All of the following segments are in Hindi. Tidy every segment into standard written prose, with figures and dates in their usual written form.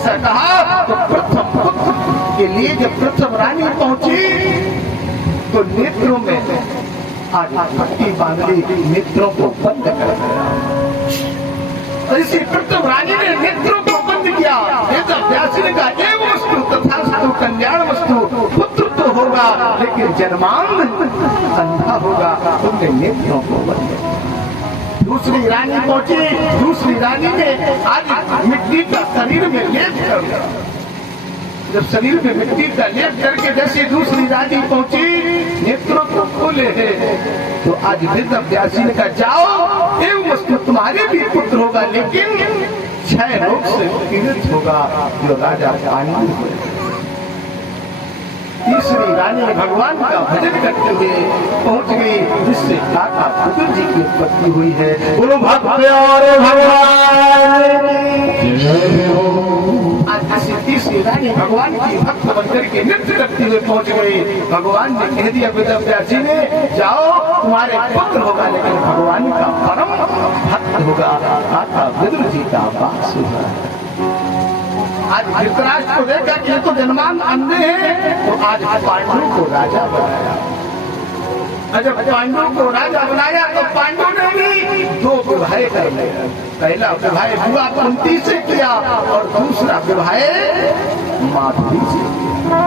ऐसा कहा तो प्रथम पुत्र के लिए जब प्रथम रानी पहुंची तो नेत्रों में आज पट्टी बांध ली, नेत्रों को बंद कर दिया। और इसी प्रथम रानी ने नेत्रों को बंद किया। वेद व्यास ने कहा एव वस्तु तथास्तु कल्याण वस्तु, पुत्र तो होगा लेकिन जन्मांध अंधा होगा। तुमने नेत्रों को बंद किया। दूसरी रानी पहुंची, दूसरी रानी ने आज मिट्टी का शरीर में लेप कर दिया। जब शरीर में मिट्टी का लेप करके जैसे दूसरी रानी पहुंची, नेत्रों को खोले हैं तो आज वेद व्यासी ने कहा जाओ एवं वस्तु तुम्हारे भी पुत्र होगा लेकिन क्षय रोग से पीड़ित होगा जो राजा पांडु। तीसरी रानी भगवान का भजन करते हुए पहुंच गई, जिससे काका पुत्र जी की उत्पत्ति हुई है। बोलो भक्त और भगवान। आज जैसे तीसरी रानी भगवान की भक्त बनकर के नृत्य करते हुए पहुंच गई, भगवान ने कह दिया वेद व्यासी ने जाओ तुम्हारे पुत्र होगा लेकिन भगवान का परम भक्त होगा। काका विदुर जी का वास होगा। आज धृतराष्ट्र को देखा कि ये तो जन्मांध अंधे हैं, तो आज पांडु को राजा बनाया। जब पांडु को राजा बनाया तो पांडु ने भी दो विवाह कर लिया। पहला विवाह बुआ कुंती से किया और दूसरा विवाह माधुरी से किया।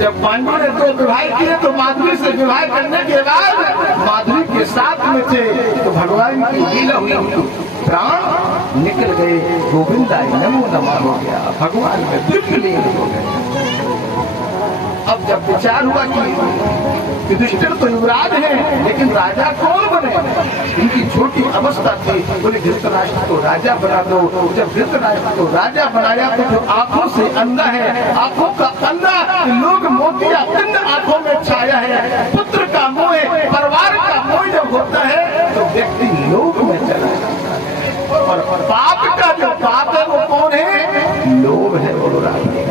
जब पांडु ने दो विवाह किए तो माधुरी से विवाह करने के बाद माधुरी के साथ में थे तो भगवान की लीला हुई, प्राण निकल गए। गोविंदा नमो नमः हो गया, भगवान में विलीन हो गए। अब जब विचार हुआ कि युधिष्ठिर तो युवराज है लेकिन राजा कौन बने, इनकी छोटी अवस्था थी। बोले धृतराष्ट्र को राजा बना दो। जब धृतराष्ट्र को राजा बनाया तो जो आंखों से अंधा है, आंखों का अंधा लोग मोतिया बिंद आंखों में छाया है। पुत्र का मोह, परिवार का मोह जब होता है तो व्यक्ति लोभ में चला जाता है। और पाप का जो पाप है वो कौन है? लोभ है। वो राजा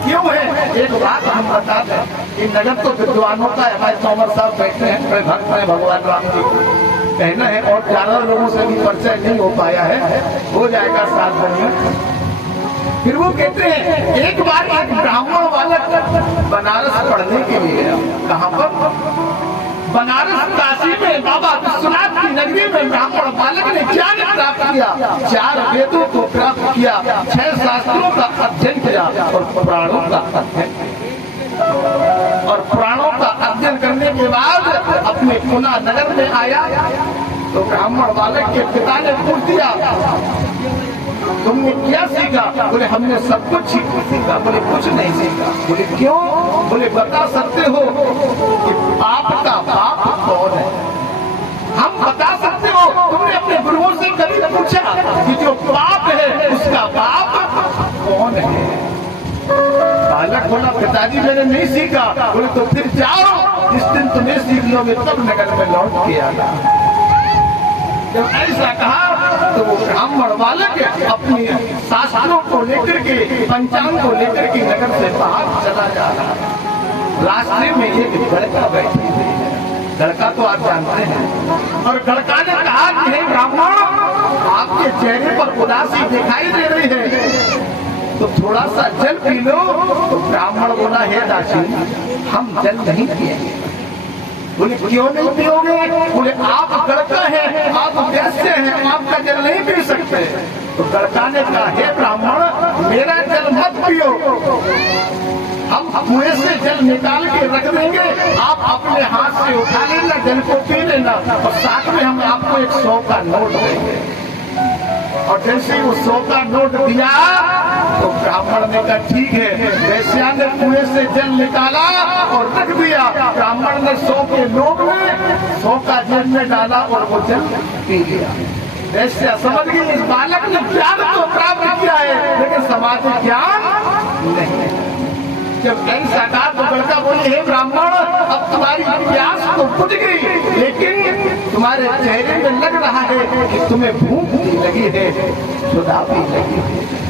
क्यों है? एक बात हम बता दें कि नगर तो विद्वानों का, हमारे तोमर साहब बैठे हैं, बड़े भक्त हैं भगवान राम जी को कहना है और ज्यादा लोगों से भी परिचय नहीं हो पाया है, हो जाएगा 7 दिन में। फिर वो कहते हैं एक बार एक ब्राह्मण बालक बनारस पढ़ने के लिए गया। कहाँ पर? बनारस काशी में बाबा विश्वनाथ की नगरी में ब्राह्मण बालक ने ज्ञान प्राप्त किया, 4 वेदों को प्राप्त किया, 6 शास्त्रों का अध्ययन किया और पुराणों का अध्ययन किया। और पुराणों का अध्ययन करने के बाद अपने पुना नगर में आया तो ब्राह्मण बालक के पिता ने पूछ दिया तुमने क्या सीखा? बोले हमने सब कुछ सीखा। बोले कुछ नहीं सीखा। बोले क्यों? बोले बता सकते हो कि पाप का बाप कौन है? हम बता सकते हो। तुमने अपने गुरुओं से कभी पूछा कि जो पाप है उसका बाप कौन है? बालक बोला पिताजी मैंने नहीं सीखा। बोले तो फिर जाओ, जिस दिन तुम्हें सीख लोगे तब नगर में लौट के आना। जब ऐसा कहा तो वो ब्राह्मण बालक अपनी शास्त्रों को लेकर के, पंचांग को लेकर के नगर से बाहर चला जा रहा है। रास्ते में एक लड़का बैठी हुई है। लड़का तो आप जानते हैं। और लड़का ने कहा कि हे ब्राह्मण, आपके चेहरे पर उदासी दिखाई दे रही है तो थोड़ा सा जल पी लो। तो ब्राह्मण बोला हे दासी हम जल नहीं पिएंगे। बोले क्यों नहीं पियोगे? बोले आप लड़का है, आप वैश्य हैं, आपका जल नहीं पी सकते। तो लड़का ने कहा हे ब्राह्मण मेरा जल मत पियो, हम कुएं से जल निकाल के रख देंगे, आप अपने हाथ से उठा लेना, जल को पी लेना और साथ में हम आपको 100 का नोट देंगे। और जैसे ही वो 100 का नोट दिया तो ब्राह्मण ने कहा ठीक है। वैश्या ने कुएं से जल निकाला और रख दिया। ब्राह्मण ने 100 के नोट में 100 का जेब में डाला और वो जल पी लिया। वैश्या समझ गई इस बालक ने ज्ञान तो प्राप्त किया है लेकिन समाज ज्ञान नहीं। जब ऐसा कहा तो लड़का बोले हे ब्राह्मण अब तुम्हारी प्यास तो बुझ गई लेकिन तुम्हारे चेहरे में लग रहा है कि तुम्हें भूख भी लगी है, सुधा भी लगी है।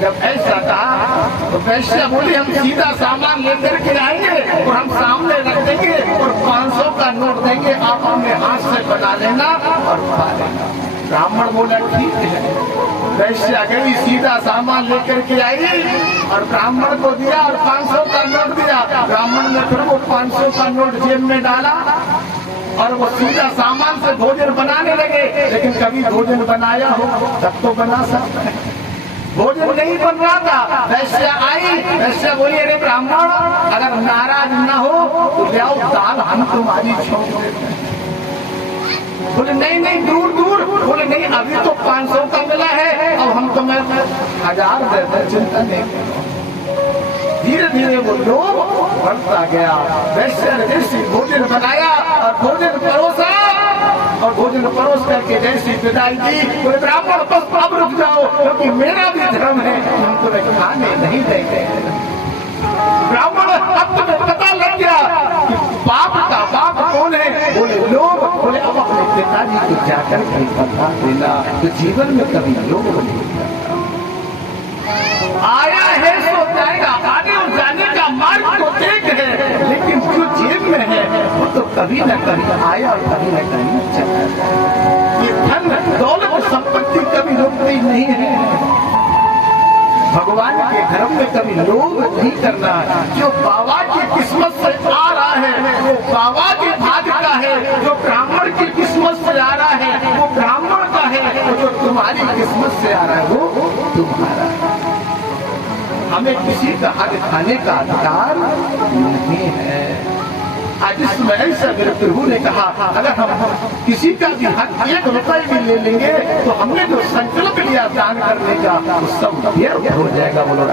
जब ऐसा कहा तो वैश्या बोली हम सीधा सामान लेकर के आएंगे और हम सामने रख देंगे और 500 का नोट देंगे, आप अपने हाथ से बना लेना और खा लेना। ब्राह्मण बोला ठीक है। वैश्या गई, सीधा सामान लेकर के आई और ब्राह्मण को दिया और 500 का नोट दिया। ब्राह्मण ने फिर वो 500 का नोट जेब में डाला और वो सीधा सामान से भोजन बनाने लगे। लेकिन कभी भोजन बनाया हो तब तो बना सकते हैं, भोजन नहीं बन रहा था। वैश्या आई, वैश्या बोली अरे ब्राह्मण अगर नाराज न हो तो ले आओ दाल, हम तुम्हारी छोड़ देते हैं। बोले नहीं नहीं दूर दूर। बोले नहीं अभी तो 500 का मिला है, अब हम तुम्हें 1000 देते, चिंता नहीं करो। धीरे धीरे वो लोभ बढ़ता गया। वैश्य ने जैसे भोजन बनाया और भोजन परोसा और भोजन परोस करके जैसी विदाई दी, बोले ब्राह्मण बस अब रुक जाओ क्योंकि मेरा भी धर्म है, हम तुम्हें खाने नहीं देंगे। ब्राह्मण अब तुम्हें पता लग गया कि पाप का बाप कौन है। बोले लोभ। बोले अब अपने पिताजी को जाकर कहीं बता देना तो जीवन में कभी लोभ नहीं करता। आया है सो जाएगा, आने और जाने का मार्ग तो एक है, लेकिन जो जेब में है वो तो कभी न कभी आया और कभी न कभी चला जाएगा। ये धन दौलत संपत्ति कभी रुकती नहीं है। भगवान के धर्म में कभी लोभ नहीं करना। जो बाबा की किस्मत से आ रहा है वो बाबा के भाग्य का है, जो ब्राह्मण की किस्मत से आ रहा है वो ब्राह्मण का है, जो तुम्हारी किस्मत से आ रहा है वो तुम्हारा है। हमें किसी का हक खाने का अधिकार नहीं है। आज इस महल से मेरे प्रभु ने कहा अगर हम किसी का भी हक 1 रुपए भी ले लेंगे तो हमने जो संकल्प लिया दान करने का वो सब व्यर्थ हो जाएगा। बोलो